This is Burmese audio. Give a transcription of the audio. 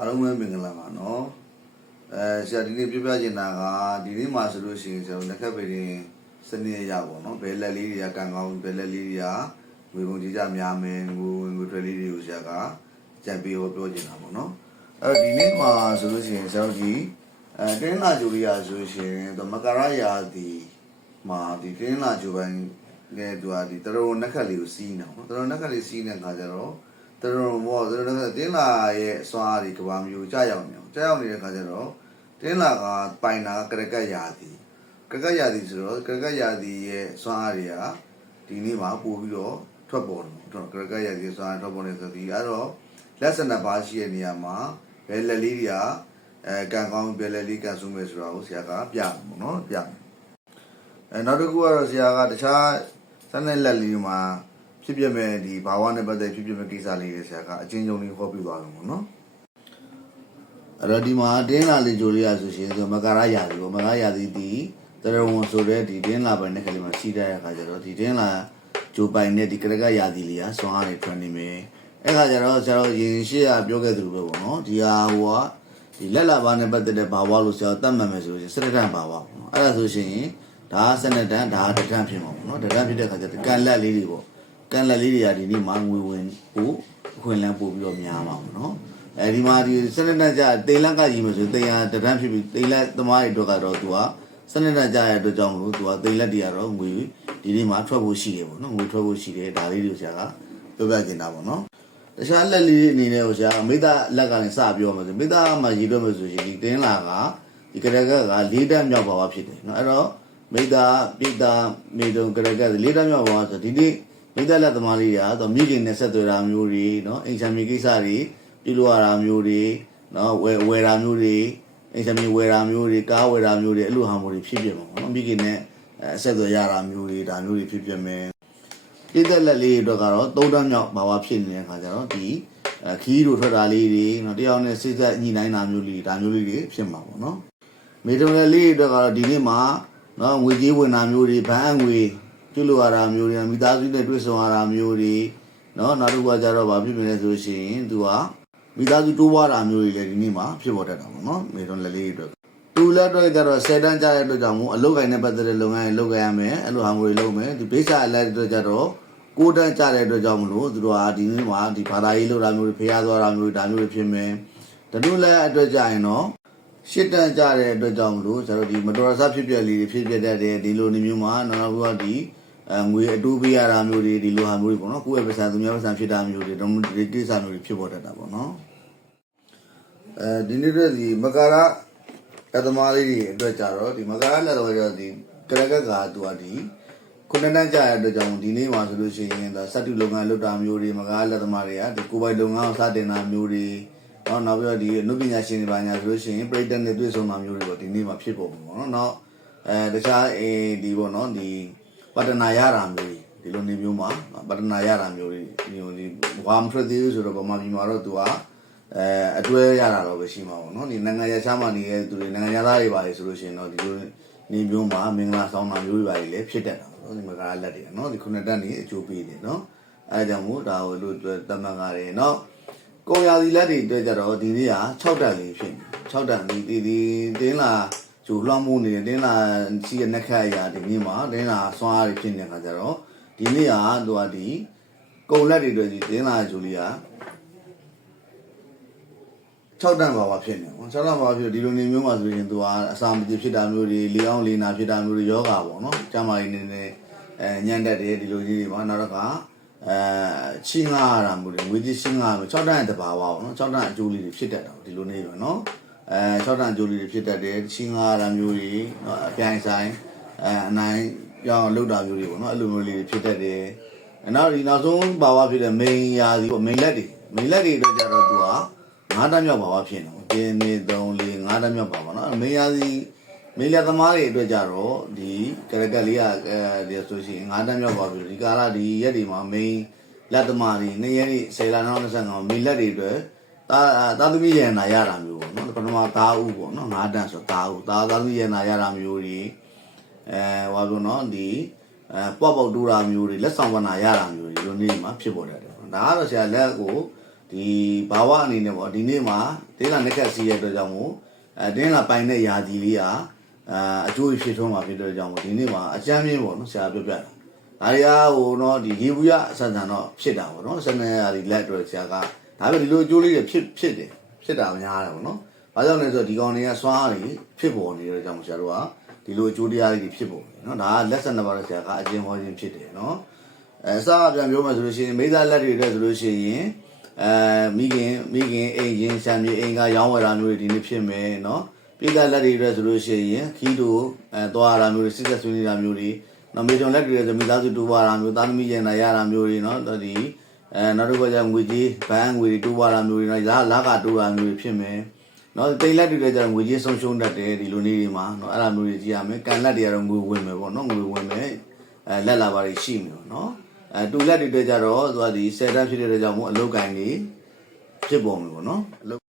အားလုံးပဲမင်္ဂလာပါနော်အဲဆရာဒီနေ့ပြပြချင်တာကဒီနေ့မှာဆိုလို့ရှိရင်ကျွန်တော်လက်ခက်ပေရင်စနစ်ရပါတော့နော်ဘယ်လက်လေးတွေကကန်ကောင်းဘယ်လက်လေးတွေကငွေကုန်ကြီးကြများမယ်ငွေငွေထွက်လေးတွေကိုဆရာကကြံပြီးဟောပြောချင်တာပေါ့နော်အဲ့တော့ဒီနေ့မှာဆိုလို့ရှိရင်ဆရာတို့ဒီအဲတင်းလာဂျူရီယာဆိုလို့ရှိရင်တော့မကရယာဒီမှာဒီတင်းလာဂျူပိုင်းကဲသူကဒီတရုံနက်ခက်လေးကိုစီးနေတာပေါ့နော်တရုံနက်ခက်လေးစီးနေတဲ့ခါကျတော့ တရုံဘောတရုံကတင်းလာရဲ့အစွမ်းအားတွေကဘာမျိုးကြာရောက်နေအောင်ကြာရောက်နေတဲ့ခါကျတော့တင်းလာကပိုင်တာကရကက်ရာသီကရကက်ရာသီဆိုတော့ကရကက်ရာသီရဲ့အစွမ်းအားတွေကဒီနေ့မှာပို့ပြီးတော့ထွက်ပေါ်တယ်တော့ကရကက်ရာသီအစွမ်းအားထွက်ပေါ်နေဆိုပြီးအဲ့တော့လက်စနပ်ပါရှိတဲ့နေရာမှာဘယ်လက်လေးတွေကအဲကန်ကောင်းဘယ်လက်လေးကန်ဆုံးမယ်ဆိုတာကိုဆရာကပြမယ်ပေါ့နော်ပြမယ်အဲနောက်တစ်ခုကတော့ဆရာကတခြားစတဲ့လက်လေးမှာ ဖြစ်ပြမဲ့ဒီဘာဝနဲ့ပတ်သက်ဖြစ်ပြမဲ့ကိစ္စလေးတွေဆရာကအချင်းချင်းလေးဟောပြသွားတယ်ပေါ့နော်အဲ့တော့ဒီမှာတင်းလာလေးဂျိုလေးရဆိုရှင်ဆိုမကရရာဒီပေါ့မကရရာဒီဒီတရဝံဆိုတဲ့ဒီတင်းလာပိုင်တဲ့ကလေးမှာစီးတဲ့အခါကျတော့ဒီတင်းလာဂျိုပိုင်တဲ့ဒီကရကရာဒီလေးကဆွမ်းအားတွေထွက်နေမယ်အဲ့ခါကျတော့ဆရာတို့ရင်ရှိရပြောခဲ့သလိုပဲပေါ့နော်ဒီဟာဟိုကဒီလက်လာပါနဲ့ပတ်သက်တဲ့ဘာဝလို့ဆရာတတ်မှတ်မယ်ဆိုရင်စရတန်ဘာဝပေါ့နော်အဲ့ဒါဆိုရှင်ဒါကစနတန်ဒါကတတန်ဖြစ်မှာပေါ့နော်တတန်ဖြစ်တဲ့ခါကျတော့ကန်လက်လေးတွေပေါ့ ကန်လက်လေးတွေကဒီနေ့မှငွေဝင်ပို့အခွင့်အလန်းပို့ပြီးတော့များမှာပေါ့နော်အဲဒီမှာဒီစနစ်နဲ့ကြတိန်လက်ကကြီးမှာဆိုတိန်ဟာတဒန်းဖြစ်ပြီးတိန်လက်သမားတွေအတွက်ကတော့သူကစနစ်နဲ့ကြရတဲ့အတွက်ကြောင့်မလို့သူကတိန်လက်တွေကတော့ငွေဒီနေ့မှထွက်ဖို့ရှိတယ်ပေါ့နော်ငွေထွက်ဖို့ရှိတယ်ဒါလေးတွေကိုဆရာကပြောပြချင်တာပေါ့နော်တခြားလက်လေးအနေနဲ့ဟိုဆရာမိသားလက်ကလည်းစပြောမှာဆိုမိသားမှာရေးတော့မယ်ဆိုရင်ဒီတင်းလာကဒီကရကကလေးတက်မြောက်ပါပါဖြစ်တယ်နော်အဲ့တော့မိသားပိတာမိတုံကရကလေးတက်မြောက်ပါဆိုဒီနေ့ မိသက်လက်သမားလေးတွေကတော့မိခင်နဲ့ဆက်သွယ်တာမျိုးတွေနော်အိမ်ချမ်းမြေကိစ္စတွေပြုလုပ်ရတာမျိုးတွေနော်ဝယ်ဝယ်တာမျိုးတွေအိမ်ချမ်းမြေဝယ်တာမျိုးတွေကားဝယ်တာမျိုးတွေအဲ့လိုဟာမျိုးတွေဖြစ်ဖြစ်မှာပေါ့နော်မိခင်နဲ့ဆက်သွယ်ရတာမျိုးတွေဒါမျိုးတွေဖြစ်ဖြစ်မယ်ပြည်သက်လက်လေးတွေကတော့သုံးတန်းမြောက်ဘာဝဖြစ်နေတဲ့ခါကျတော့ဒီခီးတို့ထွက်တာလေးတွေနော်တယောက်နဲ့စိတ်သက်ညှိနှိုင်းတာမျိုးလေးဒါမျိုးလေးတွေဖြစ်မှာပေါ့နော်မေတုံလက်လေးတွေကတော့ဒီနေ့မှာနော်ငွေကြေးဝင်တာမျိုးတွေဘဏ်အငွေ ပြုလုပ်ရတာမျိုးတွေမိသားစုနဲ့တွေ့ဆုံရတာမျိုးတွေနော်နောက်တစ်ခုကကြတော့ဗာဖြစ်မြင်လဲဆိုလို့ရှိရင်သူကမိသားစုတိုးပွားတာမျိုးတွေလည်းဒီနေ့မှာဖြစ်ပေါ်တတ်တာပေါ့နော်မေတွန်လလေးတွေသူလက်အတွက်ကြတော့ဆယ်တန်းကြတဲ့အတွက်ကြောင့်မို့အလုတ်ကိုင်းနဲ့ပတ်သက်တဲ့လုပ်ငန်းတွေလုပ်ကြရမယ်အဲ့လိုဟာမျိုးတွေလုပ်မယ်ဒီဘိတ်စာအလိုက်အတွက်ကြတော့ကိုတန်းကြတဲ့အတွက်ကြောင့်မလို့သူတို့ဟာဒီနေ့မှာဒီဘာသာရေးလုပ်တာမျိုးတွေဖျားသွားတာမျိုးတွေဒါမျိုးတွေဖြစ်မယ်တတို့လက်အတွက်ကြရင်တော့ရှစ်တန်းကြတဲ့အတွက်ကြောင့်မလို့ကျွန်တော်ဒီမတော်ဆဖြစ်ပြက်လေးတွေဖြစ်ပြက်တတ်တယ်ဒီလိုမျိုးမှာနောက်တစ်ခုကဒီ ငွေအတူပေးရတာမျိုးတွေဒီလိုဟာမျိုးတွေပေါ့နော်ကိုယ့်ရဲ့ပစံသူများပစံဖြစ်တာမျိုးတွေတော့ဒီကိစ္စမျိုးတွေဖြစ်ပေါ်တတ်တာပေါ့နော်အဲဒီနေ့တော့ဒီမကာရအသမားလေးတွေအတွက်ကြတော့ဒီမကာရလက်တော်ကြတော့ဒီကရကကသူကဒီခုနှစ်တန်းကြာရတဲ့အတွက်ကြောင့်ဒီနေ့မှာဆိုလို့ရှိရင်ဒါစက်တူလုပ်ငန်းလုပ်တာမျိုးတွေမကားလက်သမားတွေကဒီကိုယ်ပိုင်လုပ်ငန်းကိုစတင်တာမျိုးတွေနော်နောက်ပြီးတော့ဒီအနုပညာရှင်တွေပါညာဆိုလို့ရှိရင်ပရိသတ်နဲ့တွေ့ဆုံတာမျိုးတွေပေါ့ဒီနေ့မှာဖြစ်ပေါ်မှာပေါ့နော်နောက်အဲတခြားအေးဒီပေါ့နော်ဒီ ပတနာရတာမျိုးတွေဒီလိုနေမျိုးမှာပတနာရတာမျိုးတွေဒီလိုဒီဝါမထွက်သေးဘူးဆိုတော့ဗမာပြည်မှာတော့သူကအဲအတွဲရတာတော့ပဲရှိမှာပေါ့နော်ဒီနိုင်ငံရခြားမှာနေတဲ့သူတွေနိုင်ငံရသားတွေပါလေဆိုလို့ရှိရင်တော့ဒီလိုနေမျိုးမှာမင်္ဂလာဆောင်တာမျိုးတွေပါလေလည်းဖြစ်တတ်တာပေါ့နော်ဒီမကရာလက်တွေနော်ဒီခုနှစ်တက်နေအကျိုးပေးတယ်နော်အဲဒါကြောင့်မို့ဒါကိုလို့တမန်ကားတယ်နော်ကိုရာစီလက်တွေအတွက်ကြတော့ဒီနေ့က6တက်လေးဖြစ်နေ6တက်ဒီဒီဒီတင်းလာ ကျူလွှမ်းမိုးနေတယ်တင်းလာစီရဲ့နှက်ခတ်အရာဒီနေ့မှာတင်းလာဆွမ်းအားတွေဖြစ်နေတဲ့ခါကျတော့ဒီနေ့ကသူကဒီကုံလက်တွေအတွက်ဒီတင်းလာကျူလေးက6တန်းပါပါဖြစ်နေပေါ့6တန်းပါပါဖြစ်ဒီလိုနေမျိုးမှာဆိုရင်သူကအစာမပြေဖြစ်တာမျိုးတွေလေအောင်လေနာဖြစ်တာမျိုးတွေယောဂါပေါ့နော်ကျမကြီးနေနေအဲညံ့တက်တယ်ဒီလိုကြီးတွေပေါ့နောက်တော့ကအဲချင်းငါရတာမျိုးတွေငွေကြီးချင်းငါမျိုး6တန်းတဘာဝပေါ့နော်6တန်းအကျိုးလေးတွေဖြစ်တတ်တာဒီလိုနေရောနော် အဲ6တန်းအကျိုးလေးတွေဖြစ်တတ်တယ်ချင်းငါရတာမျိုးတွေနော်အပြိုင်ဆိုင်အဲအနိုင်ပြောင်းလောက်တာမျိုးတွေပေါ့နော်အဲ့လိုမျိုးလေးတွေဖြစ်တတ်တယ်နောက်ဒီနောက်ဆုံးဘာဝဖြစ်တဲ့မိန်ရာစီပေါ့မိန်လက်တွေမိန်လက်တွေတော့ကြတော့သူကငါးတန်းမြောက်ဘာဝဖြစ်နေတယ်တင်းနေ3 4ငါးတန်းမြောက်ပါပေါ့နော်မိန်ရာစီမိန်လက်သမားတွေအတွက်ကြတော့ဒီကရကက်လေးကအဲဒီဆိုရှင်ငါးတန်းမြောက်ပါပြီဒီကာလဒီရက်ဒီမှာမိန်လက်သမားတွေနေ့ရက်နေ့10လ25မိန်လက်တွေအတွက်တာတာသမီးရန်နာရတာမျိုးပေါ့နော် ပထမသားဥပေါ့နော်ငါးတန်းဆိုသားဥသားသမီးရန်နာရတာမျိုးတွေအဲဟောပြောနော်ဒီအဲပေါ့ပေါက်တူတာမျိုးတွေလက်ဆောင်ပနာရတာမျိုးတွေဒီလိုနေ့မှာဖြစ်ပေါ်တတ်တယ်ဒါကတော့ဆရာလက်ကိုဒီဘာဝအနေနဲ့ပေါ့ဒီနေ့မှာတင်းလာနက်ကက်စီးရတဲ့အတွက်ကြောင့်မို့အဲတင်းလာပိုင်တဲ့ယာဒီလေးဟာအာအကျိုးဖြစ်ထွန်းမှာဖြစ်တဲ့အတွက်ကြောင့်မို့ဒီနေ့မှာအကျမ်းမြင့်ပေါ့နော်ဆရာပြောပြတာဒါတွေကဟိုနော်ဒီရေဘူးရအဆန်ဆန်တော့ဖြစ်တာပေါ့နော်ဆန်နေရာဒီလက်အတွက်ဆရာကဒါပဲဒီလိုအကျိုးလေးတွေဖြစ်ဖြစ်တယ်ဖြစ်တာများတယ်ပေါ့နော် ။ဘာကြောင့်လဲဆိုတော့ဒီကောင်တွေကစွမ်းအားတွေဖြစ်ပေါ်နေတဲ့အကြောင်းဆရာတို့ကဒီလိုအကျိုးတရားတွေဖြစ်ပေါ်နေနော်။ဒါကလက်ဆန်နံပါတ်ဆရာကအကျဉ်းဟောခြင်းဖြစ်တယ်နော်။အဲစာပြန်ပြောမှဆိုလို့ရှိရင်မိသားလက်တွေအတွက်ဆိုလို့ရှိရင်အဲမိခင်မိခင်အိမ်ချင်းဆံမြေအိမ်ကရောင်းဝယ်တာမျိုးတွေဒီနေ့ဖြစ်မယ်နော်။ပြည်သားလက်တွေအတွက်ဆိုလို့ရှိရင်ခီးတို့အဲသွားတာမျိုးတွေစစ်သက်ဆွေးနွေးတာမျိုးတွေနော်မေဂျွန်လက်တွေဆိုမိသားစုတူပါတာမျိုးသားသမီးရန်တာရတာမျိုးတွေနော်ဒီအဲနောက်တစ်ခါကျငွေကြီးဘန်းငွေတွေတူပါတာမျိုးတွေနော်လာကတူတာမျိုးတွေဖြစ်မယ်။ နော်တိတ်လက်တွေလည်းကျတော့ငွေကြီးဆုံးရှုံးတတ်တယ်ဒီလိုနေ့တွေမှာနော်အဲ့ဒါမျိုးတွေကြည့်ရမယ်ကန်လက်တွေကတော့ငွေဝင်မယ်ပေါ့နော်ငွေဝင်မယ်အဲလက်လာပါတွေရှိမယ်ပေါ့နော်အဲတူလက်တွေတက်ကြတော့သူကဒီ10တန်းဖြစ်တဲ့အတွက်ကြောင့်မို့အလုတ်ကင်ကြီးဖြစ်ပေါ်မယ်ပေါ့နော်အလုတ်